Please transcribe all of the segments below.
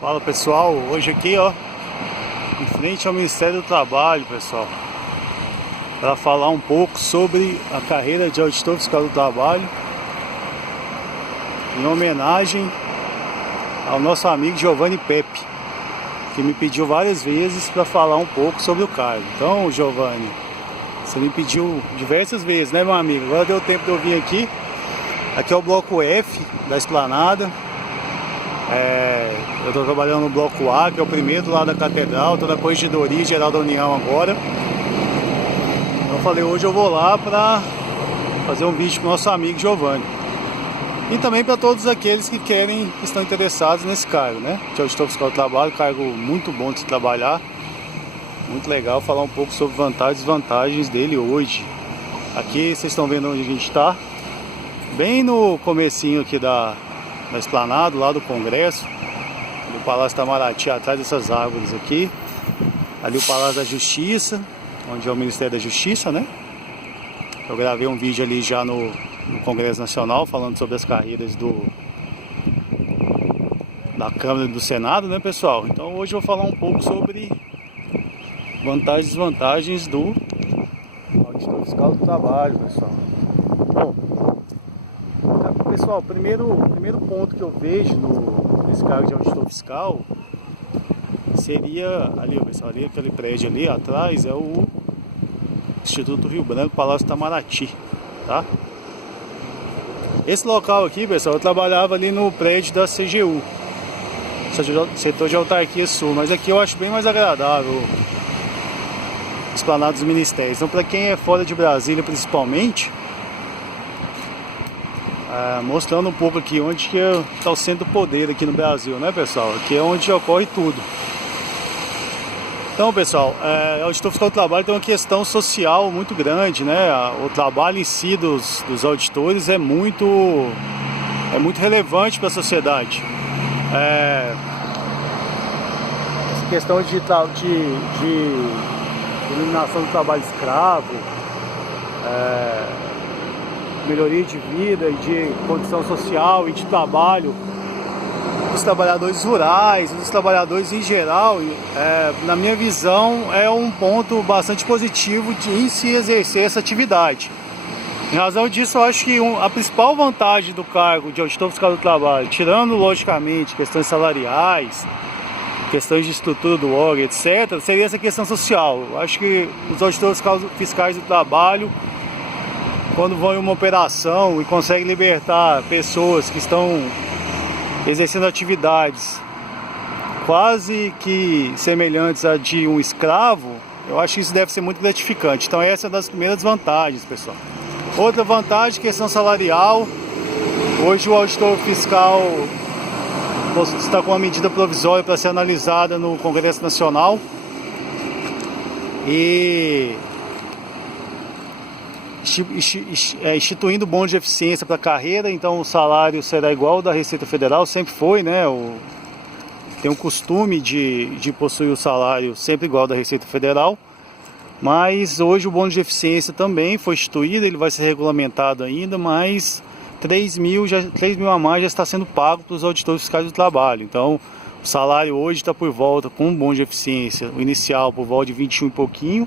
Fala pessoal, hoje aqui ó, em frente ao Ministério do Trabalho, pessoal, para falar um pouco sobre a carreira de auditor fiscal do trabalho, em homenagem ao nosso amigo Giovanni Pepe, que me pediu várias vezes para falar um pouco sobre o cargo. Então, Giovanni, você me pediu diversas vezes, né, meu amigo? Agora deu tempo de eu vir aqui. Aqui é o bloco F da Esplanada. Eu estou trabalhando no bloco A, que é o primeiro lá da Catedral, toda a Corregedoria Geral da União agora. Então eu falei, hoje eu vou lá para fazer um vídeo com o nosso amigo Giovanni. E também para todos aqueles que estão interessados nesse cargo, né? De auditor fiscal do trabalho, cargo muito bom de se trabalhar. Muito legal falar um pouco sobre vantagens e desvantagens dele hoje. Aqui vocês estão vendo onde a gente está. Bem no comecinho aqui da Esplanada, lá do Congresso, do Palácio Itamaraty, atrás dessas árvores aqui. Ali o Palácio da Justiça, onde é o Ministério da Justiça, né? Eu gravei um vídeo ali já no Congresso Nacional, falando sobre as carreiras da Câmara e do Senado, né, pessoal? Então hoje eu vou falar um pouco sobre vantagens e desvantagens do auditor fiscal do trabalho, pessoal. Bom, pessoal, o primeiro ponto que eu vejo nesse cargo de auditor fiscal seria ali, pessoal, ali aquele prédio ali atrás é o Instituto Rio Branco, Palácio Itamaraty, tá? Esse local aqui, pessoal, eu trabalhava ali no prédio da CGU, Setor de Autarquia Sul, mas aqui eu acho bem mais agradável, Esplanada dos Ministérios. Então, para quem é fora de Brasília, principalmente, mostrando um pouco aqui onde que está o centro do poder aqui no Brasil, né, pessoal? Aqui é onde ocorre tudo. Então, pessoal, o auditor fiscal do trabalho tem uma questão social muito grande, né? O trabalho em si dos auditores é muito relevante para a sociedade. Essa questão de eliminação do trabalho escravo, melhoria de vida e de condição social e de trabalho dos trabalhadores rurais, dos trabalhadores em geral, na minha visão, é um ponto bastante positivo em se exercer essa atividade. Em razão disso, eu acho que a principal vantagem do cargo de auditor fiscal do trabalho, tirando logicamente questões salariais, questões de estrutura do órgão, etc., seria essa questão social. Eu acho que os auditores fiscais do trabalho, quando vão em uma operação e conseguem libertar pessoas que estão exercendo atividades quase que semelhantes a de um escravo, eu acho que isso deve ser muito gratificante. Então essa é uma das primeiras vantagens, pessoal. Outra vantagem, questão salarial. Hoje o auditor fiscal está com uma medida provisória para ser analisada no Congresso Nacional e instituindo bônus de eficiência para a carreira. Então o salário será igual ao da Receita Federal, sempre foi, né? Tem um costume de possuir o salário sempre igual ao da Receita Federal, mas hoje o bônus de eficiência também foi instituído, ele vai ser regulamentado ainda, mas 3 mil a mais já está sendo pago para os auditores fiscais do trabalho. Então o salário hoje está por volta, com um bônus de eficiência, o inicial por volta de 21 e pouquinho,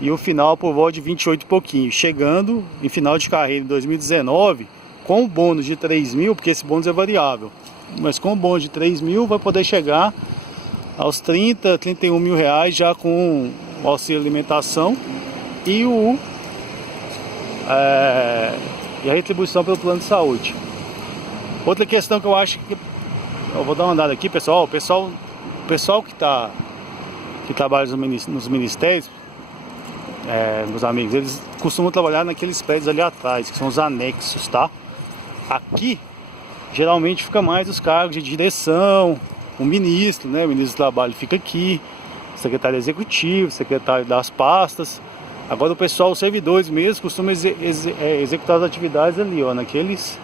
e o final por volta de 28 e pouquinho, chegando em final de carreira em 2019 com o bônus de 3 mil, porque esse bônus é variável, mas com o bônus de 3 mil vai poder chegar aos 31 mil reais, já com o auxílio alimentação e a retribuição pelo plano de saúde. Outra questão que eu acho que eu vou dar uma andada aqui, pessoal. O pessoal que trabalha nos ministérios, meus amigos, eles costumam trabalhar naqueles prédios ali atrás, que são os anexos, tá? Aqui, geralmente fica mais os cargos de direção, o ministro, né? O ministro do trabalho fica aqui, secretário executivo, secretário das pastas. Agora o pessoal, os servidores mesmo, costumam executar as atividades ali, ó, naqueles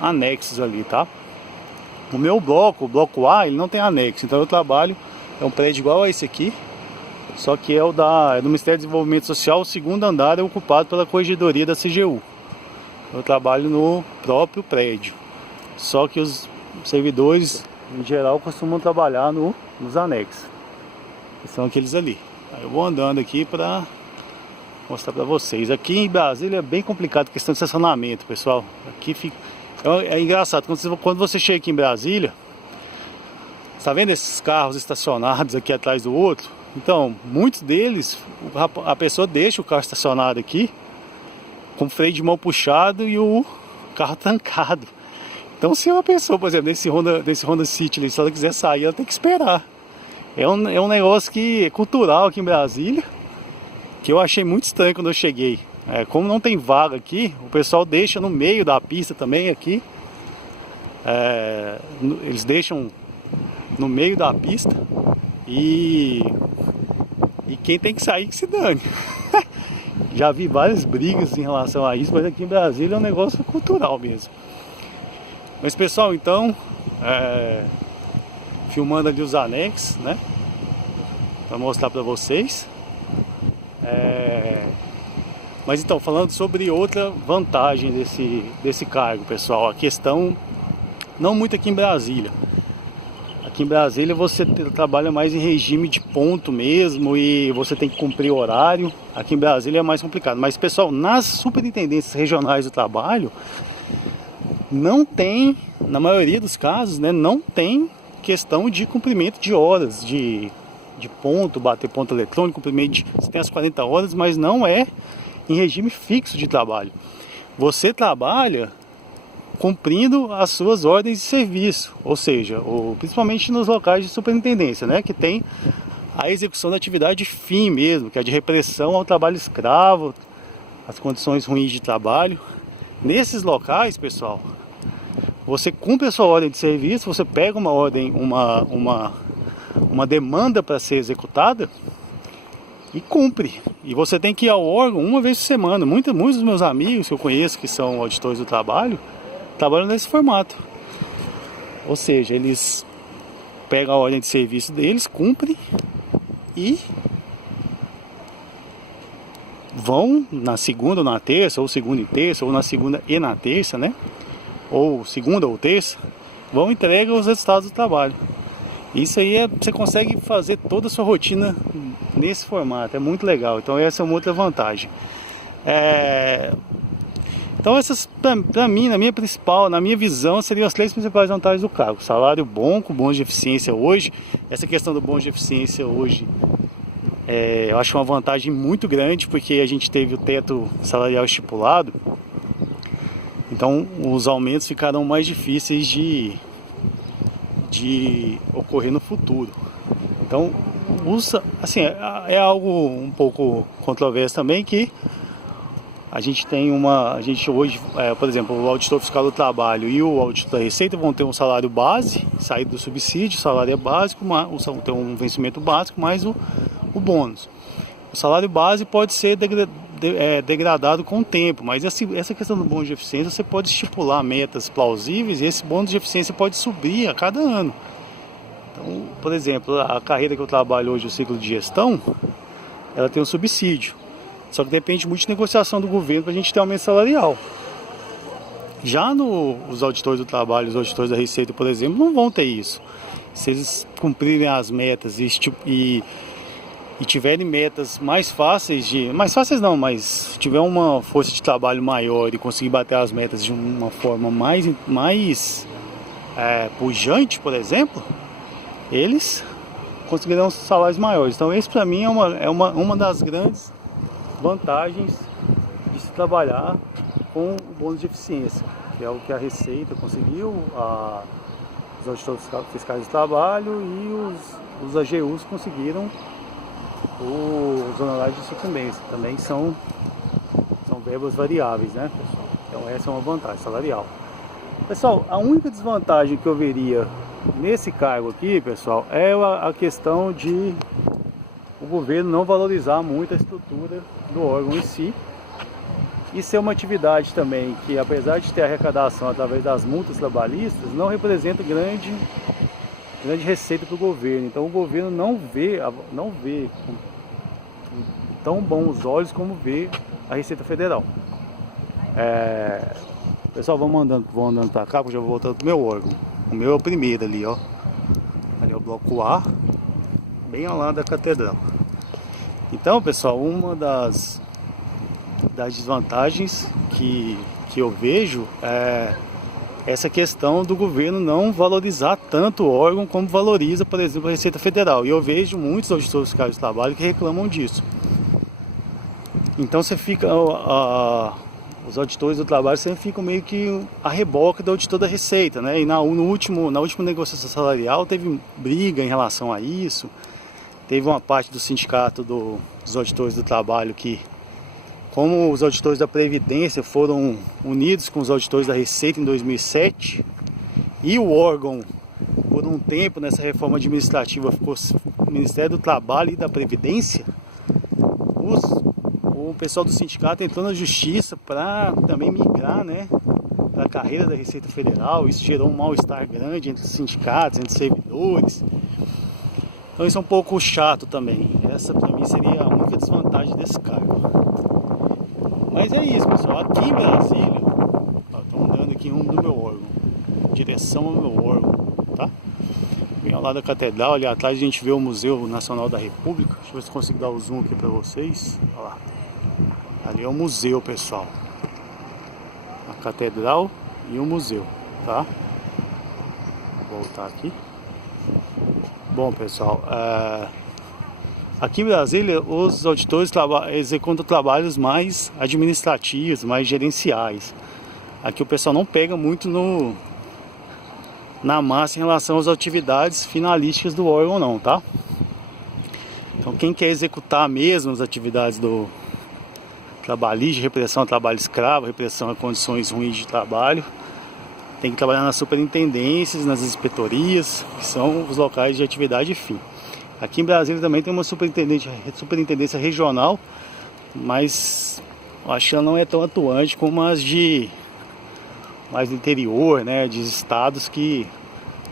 anexos ali, tá? O meu bloco, o bloco A, ele não tem anexo, então eu trabalho, é um prédio igual a esse aqui, só que é do Ministério do Desenvolvimento Social. O segundo andar é ocupado pela Corregedoria da CGU. Eu trabalho no próprio prédio, só que os servidores em geral costumam trabalhar nos anexos, que são aqueles ali. Aí eu vou andando aqui para mostrar para vocês. Aqui em Brasília é bem complicado a questão de estacionamento, pessoal. Aqui fica... é engraçado, quando você chega aqui em Brasília, está vendo esses carros estacionados aqui atrás do outro? Então, muitos deles, a pessoa deixa o carro estacionado aqui com o freio de mão puxado e o carro trancado. Então, se uma pessoa, por exemplo, nesse Honda City, se ela quiser sair, ela tem que esperar. É um negócio que é cultural aqui em Brasília, que eu achei muito estranho quando eu cheguei. Como não tem vaga aqui, o pessoal deixa no meio da pista também aqui. Eles deixam no meio da pista e quem tem que sair que se dane. Já vi várias brigas em relação a isso, mas aqui em Brasília é um negócio cultural mesmo. Mas pessoal, então, filmando ali os anexos, né, para mostrar para vocês. Mas então, falando sobre outra vantagem desse cargo, pessoal, a questão, não muito aqui em Brasília. Aqui em Brasília você trabalha mais em regime de ponto mesmo e você tem que cumprir horário. Aqui em Brasília é mais complicado. Mas pessoal, nas superintendências regionais do trabalho, não tem, na maioria dos casos, né, não tem questão de cumprimento de horas, de ponto, bater ponto eletrônico, cumprimento você tem as 40 horas, mas não é em regime fixo de trabalho. Você trabalha cumprindo as suas ordens de serviço, ou seja, principalmente nos locais de superintendência, né, que tem a execução da atividade fim mesmo, que é de repressão ao trabalho escravo, as condições ruins de trabalho. Nesses locais, pessoal, você cumpre a sua ordem de serviço, você pega uma ordem, uma demanda para ser executada e cumpre. E você tem que ir ao órgão uma vez por semana. Muitos dos meus amigos que eu conheço, que são auditores do trabalho, trabalham nesse formato. Ou seja, eles pegam a ordem de serviço deles, cumprem e vão na segunda ou na terça, ou segunda e terça, ou na segunda e na terça, né? Ou segunda ou terça, vão entregar os resultados do trabalho. Isso aí você consegue fazer toda a sua rotina nesse formato, é muito legal. Então essa é uma outra vantagem. Então essas, para mim, na minha visão, seriam as 3 principais vantagens do cargo. Salário bom, com bônus de eficiência hoje. Essa questão do bônus de eficiência hoje, eu acho uma vantagem muito grande, porque a gente teve o teto salarial estipulado. Então os aumentos ficarão mais difíceis de ocorrer no futuro. Então, assim, é algo um pouco controverso também, que a gente hoje, por exemplo, o auditor fiscal do trabalho e o auditor da Receita vão ter um salário base, saído do subsídio, o salário é básico, tem um vencimento básico, mais o bônus. O salário base pode ser degradado com o tempo, mas essa questão do bônus de eficiência, você pode estipular metas plausíveis e esse bônus de eficiência pode subir a cada ano. Então, por exemplo, a carreira que eu trabalho hoje, o ciclo de gestão, ela tem um subsídio. Só que depende muito de negociação do governo para a gente ter aumento salarial. Já os auditores do trabalho, os auditores da Receita, por exemplo, não vão ter isso. Se eles cumprirem as metas e tiverem metas mais fáceis mas tiver uma força de trabalho maior e conseguir bater as metas de uma forma mais pujante, por exemplo, eles conseguirão salários maiores. Então esse para mim é uma das grandes vantagens de se trabalhar com o bônus de eficiência, que é o que a Receita conseguiu, os auditores fiscais do trabalho e os AGUs conseguiram os honorários de sucumbência. Também são verbas variáveis, né, pessoal? Então essa é uma vantagem salarial. Pessoal, a única desvantagem que eu veria nesse cargo aqui, pessoal, é a questão de o governo não valorizar muito a estrutura do órgão em si e ser uma atividade também que, apesar de ter arrecadação através das multas trabalhistas, não representa grande receita para o governo. Então o governo não vê com tão bons olhos como vê a Receita Federal. Pessoal, vou andando para cá, porque eu já vou voltando para o meu órgão. O meu é o primeiro ali, ó. Ali é o bloco A, bem ao lado da catedral. Então, pessoal, uma das desvantagens que eu vejo é essa questão do governo não valorizar tanto o órgão como valoriza, por exemplo, a Receita Federal. E eu vejo muitos auditores fiscais de trabalho que reclamam disso. Então você fica, os auditores do trabalho sempre ficam meio que a reboque do auditor da Receita, né? E na última negociação salarial teve briga em relação a isso. Teve uma parte do sindicato dos auditores do trabalho que, como os auditores da Previdência foram unidos com os auditores da Receita em 2007 e o órgão, por um tempo nessa reforma administrativa, ficou o Ministério do Trabalho e da Previdência, o pessoal do sindicato entrou na justiça para também migrar, né, para a carreira da Receita Federal. Isso gerou um mal-estar grande entre os sindicatos, entre os servidores. Então isso é um pouco chato também. Essa para mim seria a única desvantagem desse cargo. Mas é isso, pessoal. Aqui em Brasília, estou andando aqui em rumo do meu órgão, direção ao meu órgão, tá? Bem ao lado da catedral, ali atrás a gente vê o Museu Nacional da República. Deixa eu ver se consigo dar o zoom aqui para vocês. Olha lá. Ali é o museu, pessoal. A catedral e o museu, tá? Vou voltar aqui. Bom, pessoal, aqui em Brasília os auditores executam trabalhos mais administrativos, mais gerenciais. Aqui o pessoal não pega muito na massa em relação às atividades finalísticas do órgão não, tá? Então quem quer executar mesmo as atividades do trabalhista, repressão ao trabalho escravo, repressão a condições ruins de trabalho, tem que trabalhar nas superintendências, nas inspetorias, que são os locais de atividade fim. Aqui em Brasília também tem uma superintendência regional, mas eu acho que ela não é tão atuante como as mais do interior, né, de estados que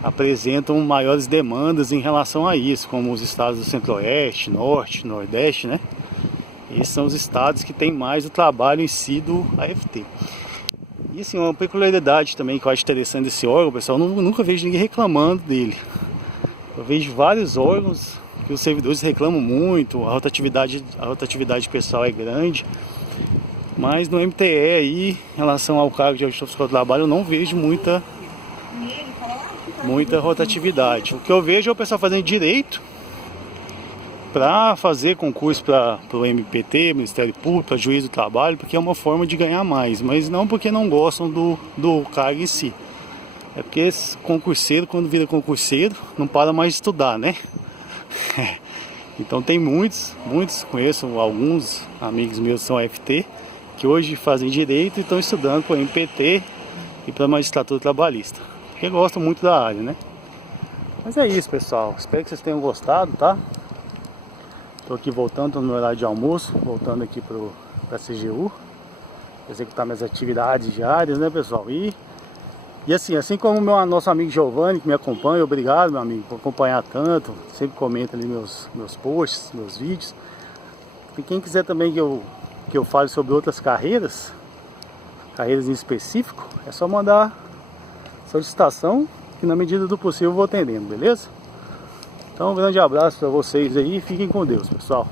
apresentam maiores demandas em relação a isso, como os estados do Centro-Oeste, Norte, Nordeste, né? Esses são os estados que têm mais o trabalho em si do AFT. E assim, uma peculiaridade também que eu acho interessante desse órgão, pessoal, eu nunca vejo ninguém reclamando dele. Eu vejo vários órgãos que os servidores reclamam muito, a rotatividade pessoal é grande, mas no MTE aí, em relação ao cargo de auditor fiscal do trabalho, eu não vejo muita rotatividade. O que eu vejo é o pessoal fazendo direito para fazer concurso para o MPT, Ministério Público, para juiz do trabalho, porque é uma forma de ganhar mais, mas não porque não gostam do cargo em si. É porque esse concurseiro, quando vira concurseiro, não para mais de estudar, né? Então tem muitos, conheço alguns amigos meus que são AFT, que hoje fazem direito e estão estudando para o MPT e para a magistratura trabalhista, porque gostam muito da área, né? Mas é isso, pessoal. Espero que vocês tenham gostado, tá? Estou aqui voltando no horário de almoço, voltando aqui para a CGU, executar minhas atividades diárias, né, pessoal? E assim como o nosso amigo Giovanni, que me acompanha, obrigado, meu amigo, por acompanhar tanto, sempre comenta ali meus posts, meus vídeos. E quem quiser também que eu fale sobre outras carreiras em específico, é só mandar solicitação, que na medida do possível eu vou atendendo, beleza? Então um grande abraço para vocês aí e fiquem com Deus, pessoal.